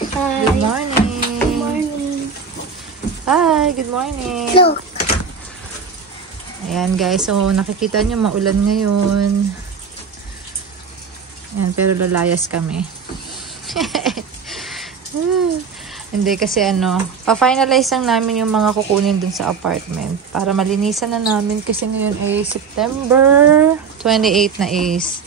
Hi. Good morning. Good morning. Hi, good morning. Look. Ayan guys, so nakikita nyo maulan ngayon. Ayan, pero lalayas kami. Hindi kasi pa-finalize lang namin yung mga kukunin dun sa apartment para malinisan na namin kasi ngayon ay September 28 na is.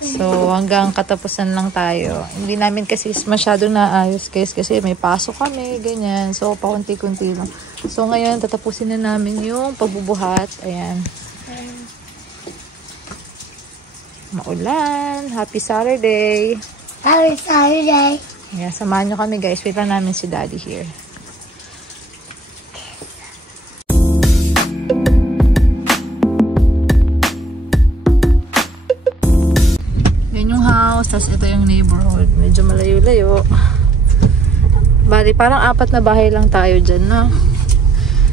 So hanggang katapusan lang tayo. Hindi namin kasi masyadong naayos guys kasi may pasok kami, ganyan. So pakunti-kunti lang. So ngayon tatapusin na namin yung pagbubuhat. Ayan. Maulan. Happy Saturday. Happy Saturday. Yeah, samahan nyo kami guys. Wait lang namin si Daddy here. Yan yung house. Tapos ito yung neighborhood. Medyo malayo-layo. Bali, parang 4 na bahay lang tayo dyan, no?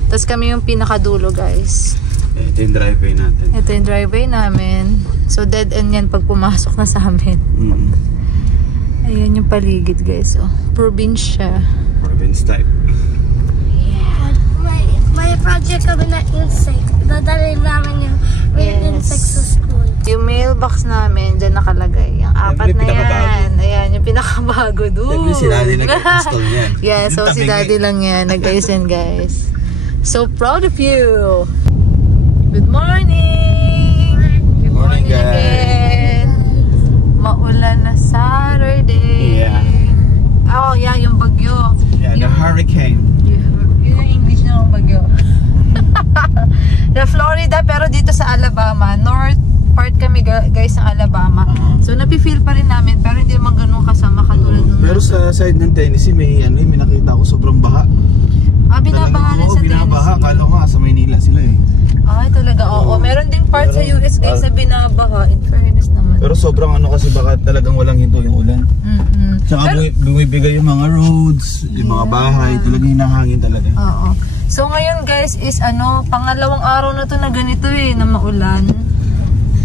Tapos kami yung pinakadulo guys. Ito yung driveway natin. Ito yung driveway namin. So dead end yan pag pumasok na sa amin. Ayan yung paligid guys. Oh. Probinsya. Province type. Yeah. My project kami na insect. Dadalhin namin yung insects sa school. Yung mailbox namin, dyan nakalagay. Yung 4 na yan. Ayan, yung pinakabago doon. Si Daddy nag-install yan. Yeah, so si Daddy lang yan. Nag-ayos yan guys. So proud of you. Good morning. Good morning guys. Again. Maulan na Saturday. Yeah. Oh, yeah, yung bagyo. Yeah, the hurricane. Yun yung English ng bagyo. Na Florida, pero dito sa Alabama. North part kami guys ng Alabama. So, napifeel pa rin namin, pero hindi naman ganun kasama katulad ng... Pero sa side ng Tennessee, may nakita ko sobrang baha. Binabaha rin sa binabaha. Tennessee. Kala ko sa Maynila sila eh. Ay, talaga. Oo. Meron din part sa US guys na binabaha. In fairness naman. Pero sobrang kasi baka talagang walang hinto yung ulan. Tsaka bumibigay yung mga roads, yung mga bahay, talagang hinahangin talaga. Oo. So ngayon guys is pangalawang araw na to na ganito na maulan.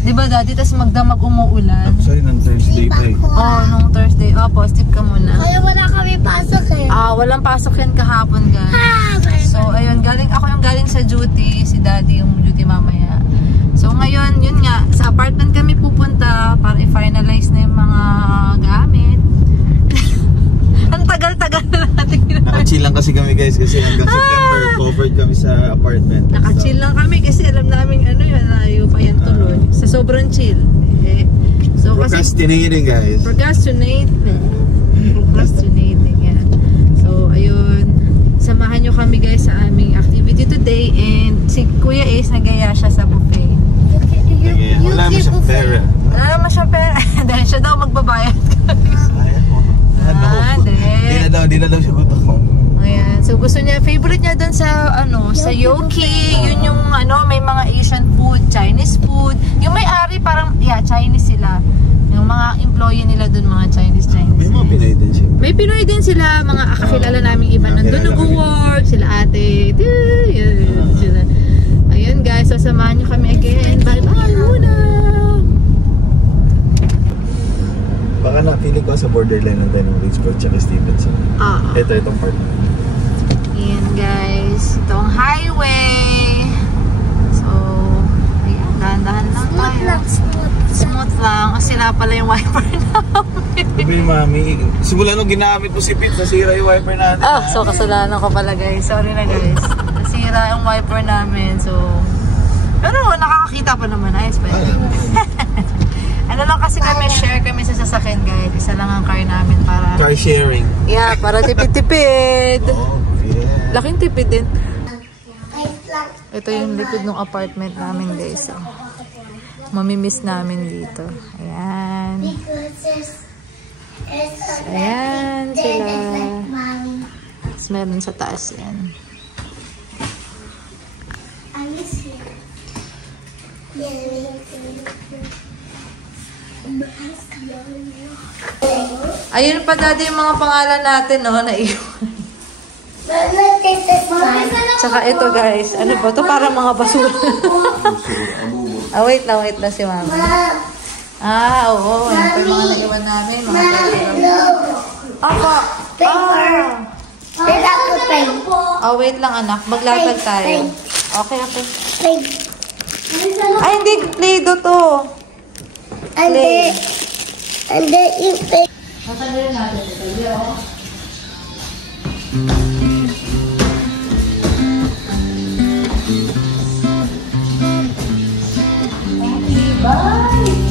Diba Daddy? Tapos magdamag umuulan. Sorry, ng Thursday pa eh. Nung Thursday. Positive ka muna. Kaya wala kami pasok eh. Walang pasok yan kahapon guys. So ayun, ako yung galing sa duty. Si Daddy yung duty mamaya. So ngayon, yun nga, sa apartment kami pupunta para i-finalize na yung mga gamit. Ang tagal-tagal na natin. Naka-chill lang kasi kami guys kasi hanggang September covered kami sa apartment. Naka-chill lang kami kasi alam namin layo pa yan tuloy. Sa sobrang chill. So, procrastinating guys. Procrastinating yan. So ayun, samahan nyo kami guys sa aming activity today. And si Kuya Ace nagaya siya sa buffet. Wala naman siyang pera. Wala naman siyang pera. Dahil siya daw magbabayad guys. Di na daw siya gutom. Ayan. So gusto niya, favorite niya doon sa sa Yoki. Yun yung may mga Asian food, Chinese food. Yung may-ari parang Chinese sila. Yung mga employee nila doon mga Chinese. May mga Pinoy din siya. May Pinoy din sila, mga kakilala namin iba nandun nag-work, sila ate. Sila. Ayun guys, so samahan niyo kami again. Bye-bye muna. Baka na-feeling ko sa borderline ng Denham Ridgeport at Stevenson. Itong part. Ayan guys, itong highway. So, ayan, dahan-dahan lang tayo. Smooth lang. Sira pala yung wiper namin. Sabi ni Mami, simula nung ginamit mo si Pete, nasira yung wiper natin. So kasalanan ko pala guys. Sorry na guys. Nasira yung wiper namin. So, pero nakakakita pa naman. Ayos pa yun. Lang kasi kami, share kami sa sasakyan guys. Isa lang ang car namin para... Car sharing. Yeah, para tipid-tipid. Yeah. Laking tipid din. Ito yung likod ng apartment namin guys. So, mamimiss namin dito. Ayan. Ayan sila. Tapos meron sa taas yan. Ayun pa Daddy yung mga pangalan natin naiwan. Tsaka ito guys, ano ba to? Parang mga basura. Wait lang si Mama. Oo. Ito yung mga naiwan namin. Mga basura. Apa, Paper. There's apple paper. Oh, wait lang anak. Maglatag tayo. Okay. Paper. Ay, hindi. Play-doh to. And then you pick. Matanggalin natin ito. Yo. Bye!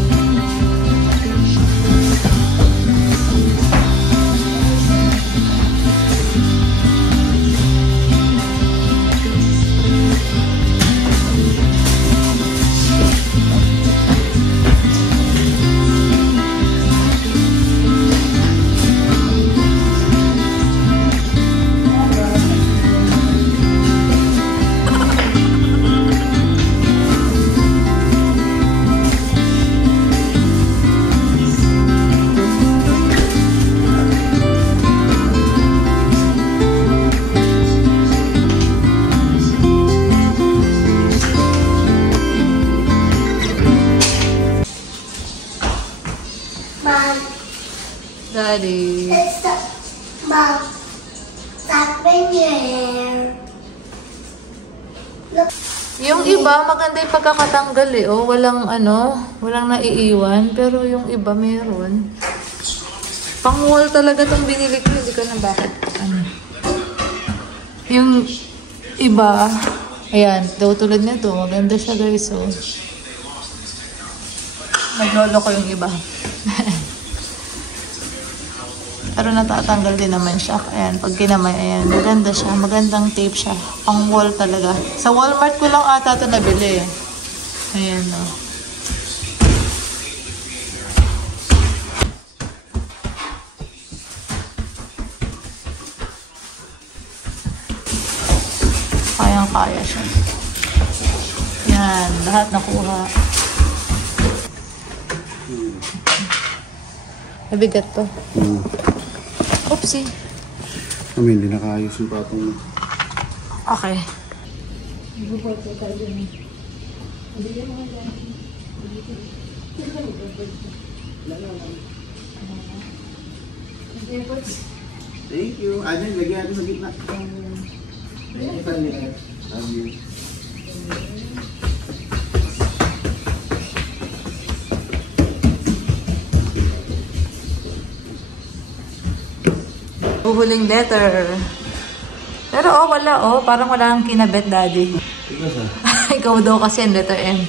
Daddy. It's the Mom. Stop in your hair. Look. Yung iba, maganda yung pagkakatanggal eh. Oh, walang naiiwan. Pero yung iba meron. Pang-wall talaga tong binili ko. Hindi ko na bakit. Yung iba, ayan, tulad nito. Maganda siya guys. Oh. Naglolo ko yung iba. Pero natatanggal din naman siya. Ayan, pag kinamay, ayan, maganda siya. Magandang tape siya. Pang wall talaga. Sa Walmart ko lang ata ito nabili. Ayan, o. Oh. Kayang-kaya siya. Ayan, lahat nakuha. Mabigat to. Oopsie. Kami hindi nakaayos yung patong. Okay. Thank you. Ano, lagyan natin sa gitna. Huhuling letter. Pero wala parang wala kang kinabet, Daddy. Ikaw daw kasi ang letter M.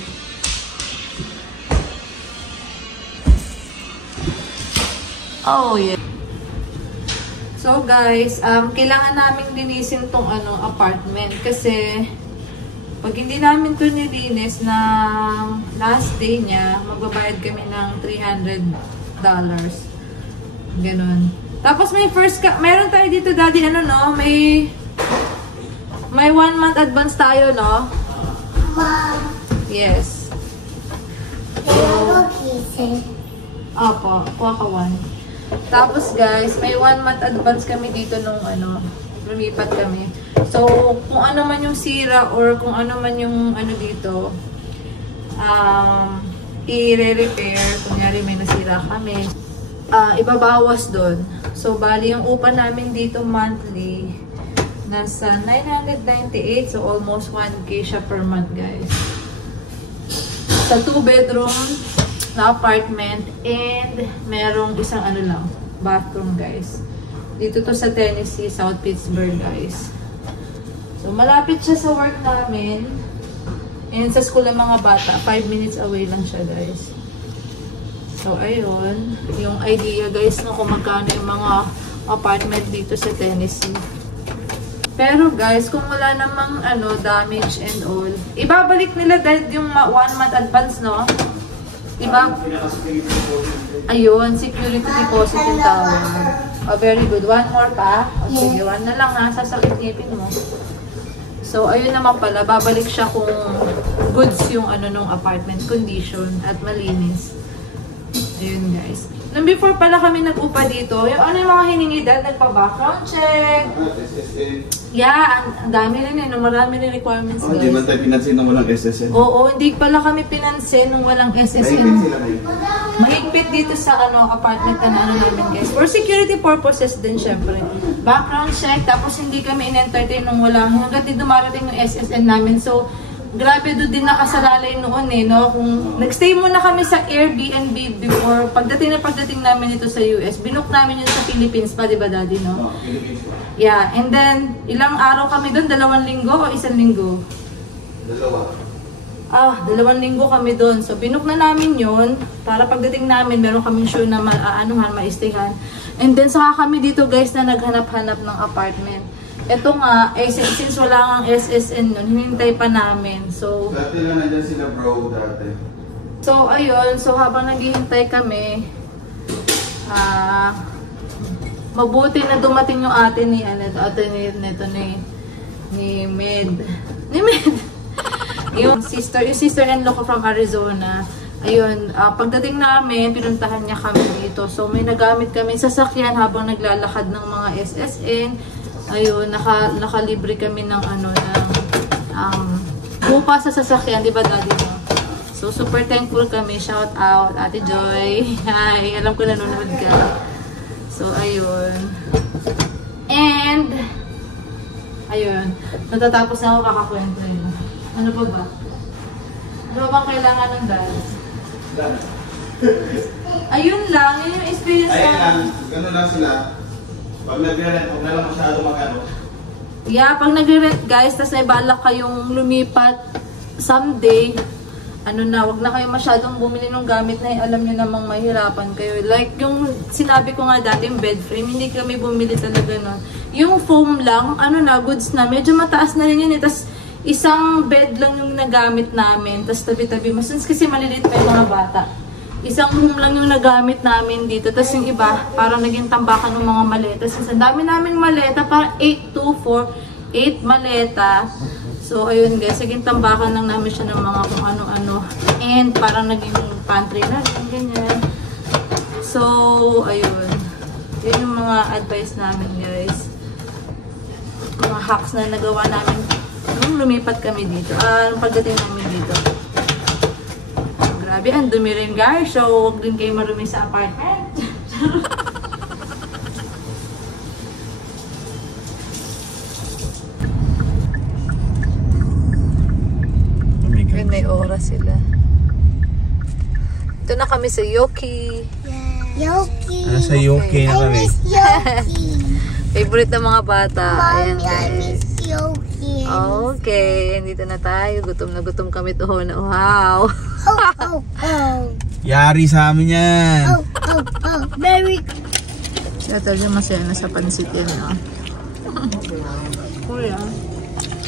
Oh, yeah. So, guys, kailangan namin linisin tong apartment kasi pag hindi namin to nilinis ng last day niya, magbabayad kami ng $300. Ganon. Tapos may meron tayo dito, Daddy, may 1 month advance tayo, no? Mom. Yes. Opo, kuha ka 1. Tapos, guys, may 1 month advance kami dito nung lumipat kami. So, kung ano man yung sira or kung ano man yung dito, i-repair. Kunyari may nasira kami. Ibabawas doon. So, bali yung upa namin dito monthly, nasa 998. So, almost 1K siya per month, guys. Sa 2-bedroom na apartment and merong isang bathroom, guys. Dito to sa Tennessee, South Pittsburgh, guys. So, malapit siya sa work namin. And sa school ng mga bata, 5 minutes away lang siya, guys. So, ayun. Yung idea, guys, na kung magkano yung mga apartment dito sa Tennessee. Pero, guys, kung wala namang, damage and all, ibabalik nila dahil yung 1 month advance, no? Ayun, security deposit yung tawag. Oh, very good. 1 more pa? O, sige, 1 na lang, ha? Sasakit-ngipin mo. So, ayun naman pala. Babalik siya kung goods yung nung apartment condition at malinis. Ayun, guys. Nung before pala kami nag-upa dito, yung ano yung mga hiningi dahil nagpa-background check. Yeah, ang dami rin marami rin requirements. Hindi man tayo pinansin nung walang SSN. Oo, hindi pala kami pinansin nung walang SSN. Mahigpit dito sa apartment na namin guys. For security purposes din syempre. Background check, tapos hindi kami in-entertain nung wala. Hanggang di dumarating yung SSN namin. So, grabe doon din nakasalalay noon no? Kung nag-stay muna kami sa Airbnb before, pagdating namin ito sa US, binook namin yun sa Philippines pa, di ba daddy, no? Philippines pa. Yeah, and then, ilang araw kami doon? 2 linggo o 1 linggo? 2. 2 linggo kami doon. So, binook na namin yun, para pagdating namin, meron kaming sure na ma-istayhan. And then, saka kami dito guys na naghanap-hanap ng apartment. Ito nga, since wala nga SSN nun, hinintay pa namin. So, dati lang nandyan sila bro dati. So, ayun. So, habang naghihintay kami, mabuti na dumating yung ate ni Med. Yung sister-in-law ko from Arizona. Ayun, pagdating namin, pinuntahan niya kami dito. So, may nagamit kami sasakyan habang naglalakad ng mga SSN. Ayun, nakalibre kami ng bupa sa sasakyan, di ba daddy mo? So, super thankful kami. Shout out, Ate Joy. Hi, alam ko nanonood ka. So, ayun. And, ayun. Natatapos na ako kakakwento yun. Ano pa ba? Ano ba bang kailangan ng dance? Ayun lang, yun yung experience ayun lang, gano'n lang sila. Pag nag-rent, huwag na lang masyado mag-ano. Yeah, pag nag-rent guys, tas may balak kayong lumipat someday, wag na kayo masyadong bumili ng gamit na alam nyo namang mahirapan kayo. Like yung sinabi ko nga dati, yung bed frame, hindi kami bumili talaga nun. Yung foam lang, goods na, medyo mataas na rin yun eh. Tas isang bed lang yung nagamit namin, tas tabi-tabi. Since kasi maliliit pa yung mga bata. Isang room lang yung nagamit namin dito. Tapos yung iba, parang naging tambakan ng mga maleta. Since ang dami namin maleta, parang 8 maleta. So, ayun guys, naging tambakan lang namin siya ng mga kung ano-ano. And parang naging pantry na rin, ganyan. So, ayun. Yun yung mga advice namin guys. Mga hacks na nagawa namin nung lumipat kami dito. Pagdating namin dito. Grabe, ang dumi rin guys. So, huwag din kayo marumi sa apartment. Yun, may oras sila. Ito na kami sa Yoki. Yoki. Sa Yoki na kami. I miss Yoki. Favorite ng mga bata. Ayan Mommy, I guys. miss Yoki. Okay, dito na tayo. Gutom na gutom kami to. Wow. Yari sa amin yan. Very Talaga masaya na sa pansit yan, no? Kuya.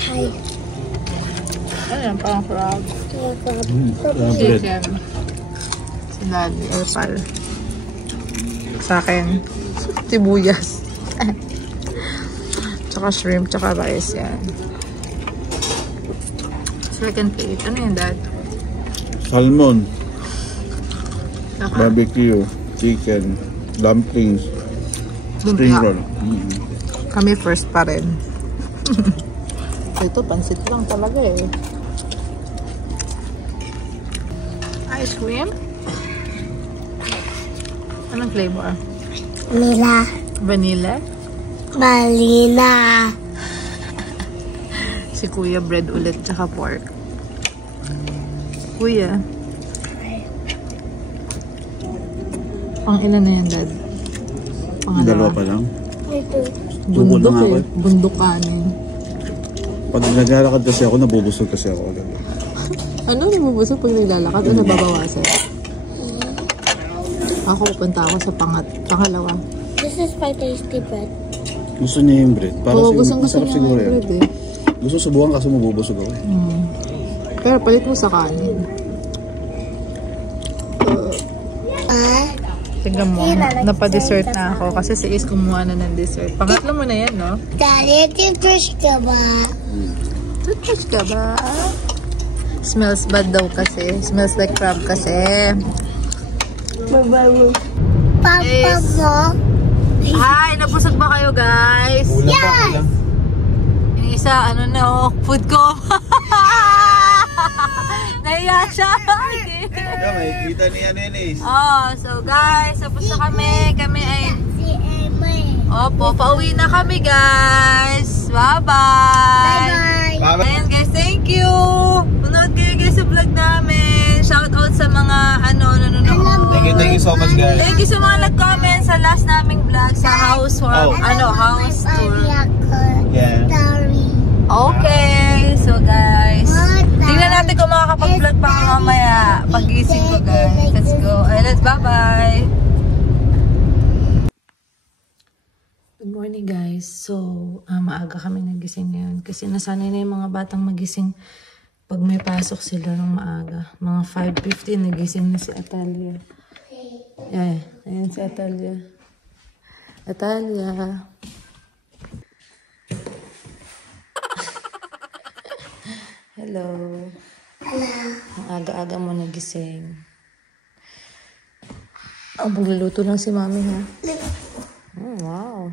Hi. Ano yan? Parang frog. Chicken. Si Daddy, Epal. Sa akin, sibuyas. Tsaka shrimp, tsaka rice yan. Second plate. Ano yan, Dad? Salmon, Tsaka barbecue, chicken, dumplings, spring roll. kami first pa rin. Ito, pansit lang talaga eh. Ice cream? Anong flavor? Mila. Vanilla? Balina. Si Kuya bread ulit tsaka pork. Kuya. Pang ilan na yan, Dad? Pangalawa. Dalawa pa lang. Ito. Bundok Bubol na ako eh. Bundok kanin. Pag naglalakad kasi ako, nabubusog kasi ako. Ano nabubusog pag naglalakad o nababawasan? Ako pupunta ako sa pangalawa. This is my tasty bread. Gusto niya yung bread. Para Oo, siguro, gusto masarap niya siguro yung yan. bread eh. Gusto subukan kasi mabubusog ako. Pero palit mo sa kanin. Tingnan mo, napa-dessert na ako kasi si Is kumuha na ng dessert. Pangatlo mo na yan, no? Daddy, toothbrush ka ba? Toothbrush ka ba? Smells bad daw kasi. Smells like crab kasi. Mabango. is... Hi! Nabusog ba kayo, guys? Yes! Yung isa, ano na, food coma. Nahiya siya. May kita ni Anelis. So guys, tapos na kami. Kami ay... Opo, pauwi na kami, guys. Bye-bye. Bye-bye. Ayan, guys, thank you. Manood kayo, guys, sa vlog namin. Shout out sa mga, nanonood. Thank you so much, guys. Thank you sa mga nag-comment sa last naming vlog sa house tour. House tour. Yeah. Okay, so guys, tingnan natin kung makakapag-vlog pa mamaya. Pag-gising ko, guys. Let's go. Let's bye-bye. Good morning, guys. So, maaga kami nagising ngayon kasi nasanay na yung mga batang magising pag may pasok sila ng maaga. Mga 5:15 nagising na si Atalia. Yeah, ayan si Atalia. Atalia. Hello. Hello. Ang aga-aga mo nagising. Magluluto lang si Mami, ha? Wow.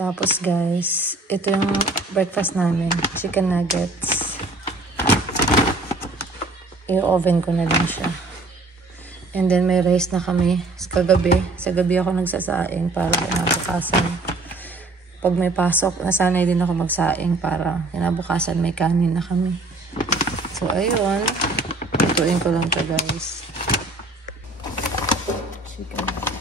Tapos, guys, ito yung breakfast namin. Chicken nuggets. I-oven ko na lang siya. And then, may rice na kami kagabi. Sa gabi ako nagsasaing para kinabukasan. Pag may pasok, nasanay din ako magsaing para kinabukasan may kanin na kami. So, ayun. Lutuin ko lang ito, guys. Chicken nuggets.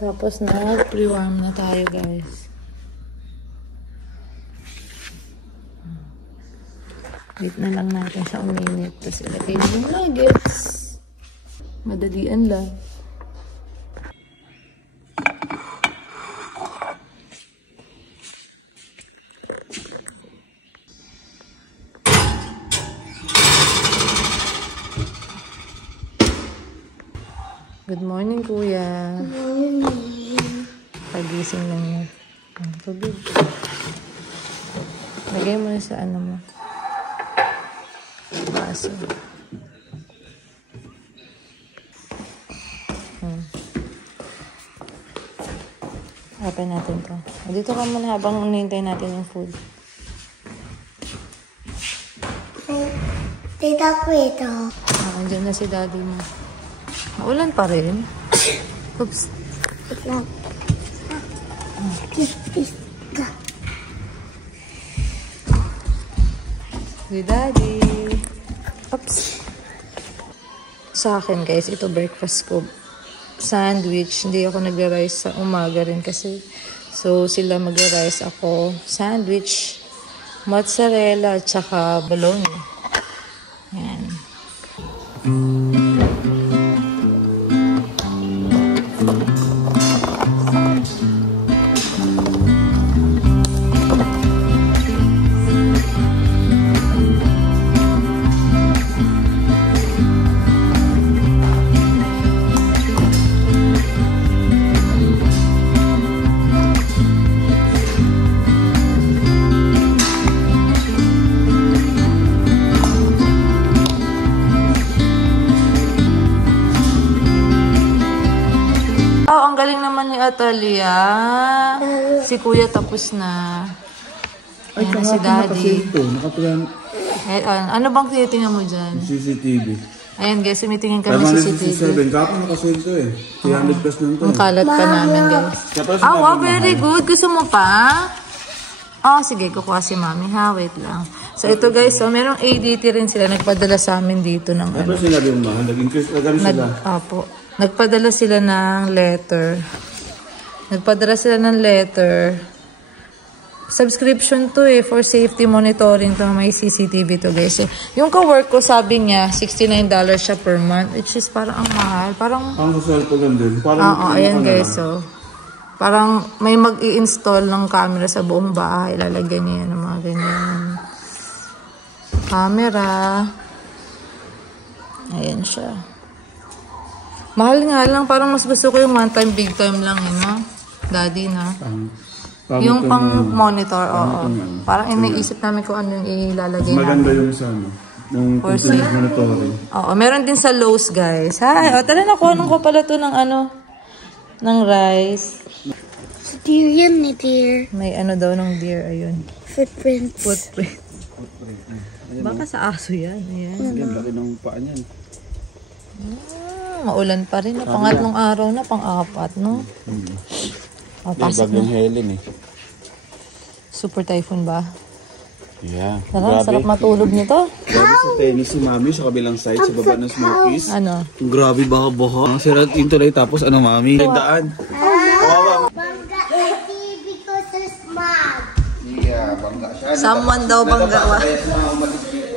Tapos nag-pre-warm na tayo, guys. Wait na lang natin sa uminit. Tapos ilagay yung nuggets. Madalian lang. Good morning, Kuya. Good morning. Pagising lang niya. Ang tubig. Lagay mo na sa ano mo. Baso. Open natin to. Dito ka muna habang hinihintay natin yung food. Tita ko ito. Andyan na si daddy mo. Maulan pa rin. Oops. Si daddy. Oops. Sa akin, guys, ito breakfast ko. Sandwich. Hindi ako nag-rice sa umaga rin kasi. So, sila mag-rice ako. Sandwich, mozzarella, at saka bologna. Yan. Ang galing naman ni Atalia. Si Kuya tapos na. Ayan na si Daddy. Ano bang tinitingnan mo dyan? CCTV. Ayan guys, tumitingin kami sa CCTV. Kapag nakasil to eh. 300 plus lang to. Ang kalat pa namin, guys. Wow, very good. Gusto mo pa? Sige, kukuha si Mami ha. Wait lang. So ito guys, merong ADT rin sila. Nagpadala sa amin dito ng ano. Sila yung mahal. Nag-increase agad sila. Nagpadala sila ng letter. subscription to eh, for safety monitoring to. May CCTV to guys. So, yung ka-work ko, sabi niya, $69 siya per month. Which is parang ang mahal. Parang... Ang sa cellphone din. Parang ayan guys. So, parang may mag-i-install ng camera sa buong bahay. Lalagyan niya ng mga ganyan. Camera. Ayan siya. Mahal nga lang. Parang mas gusto ko yung one time, big time lang. No? Daddy na. Yung pang-monitor, oo. Parang iniisip namin kung ano yung ilalagay namin. Maganda yung sa ano. Yung continuous monitoring. Oo, meron din sa Lowe's, guys. Hi! O, tala na, kuhanan ko pala to ng ano, ng rice. Si deer yan ni deer. May ano daw ng deer, ayun. Footprints. Footprint. Baka sa aso yan. Ayan. Ang laki ng paa niyan. Maulan pa rin. Pangatlong araw na, pang-apat, no? O, pasok na. Bagyong Helen eh. Super typhoon ba? Yeah. Tara, sarap matulog nito. Grabe sa tennis si Mami sa kabilang side, sa baba ng Smokies. Ano? Grabe baka baha. Ang sirat yung tulay tapos ano Mami? Daan. Bangga kasi because it's mad. Yeah, bangga siya. Someone daw bangga.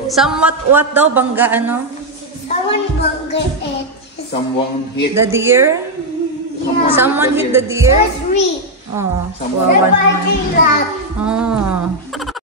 Somewhat what daw bangga ano? Someone bangga it. Someone hit. The deer? Someone hit the deer? That's me. Oh, Someone. wawan. Somebody that. Oh.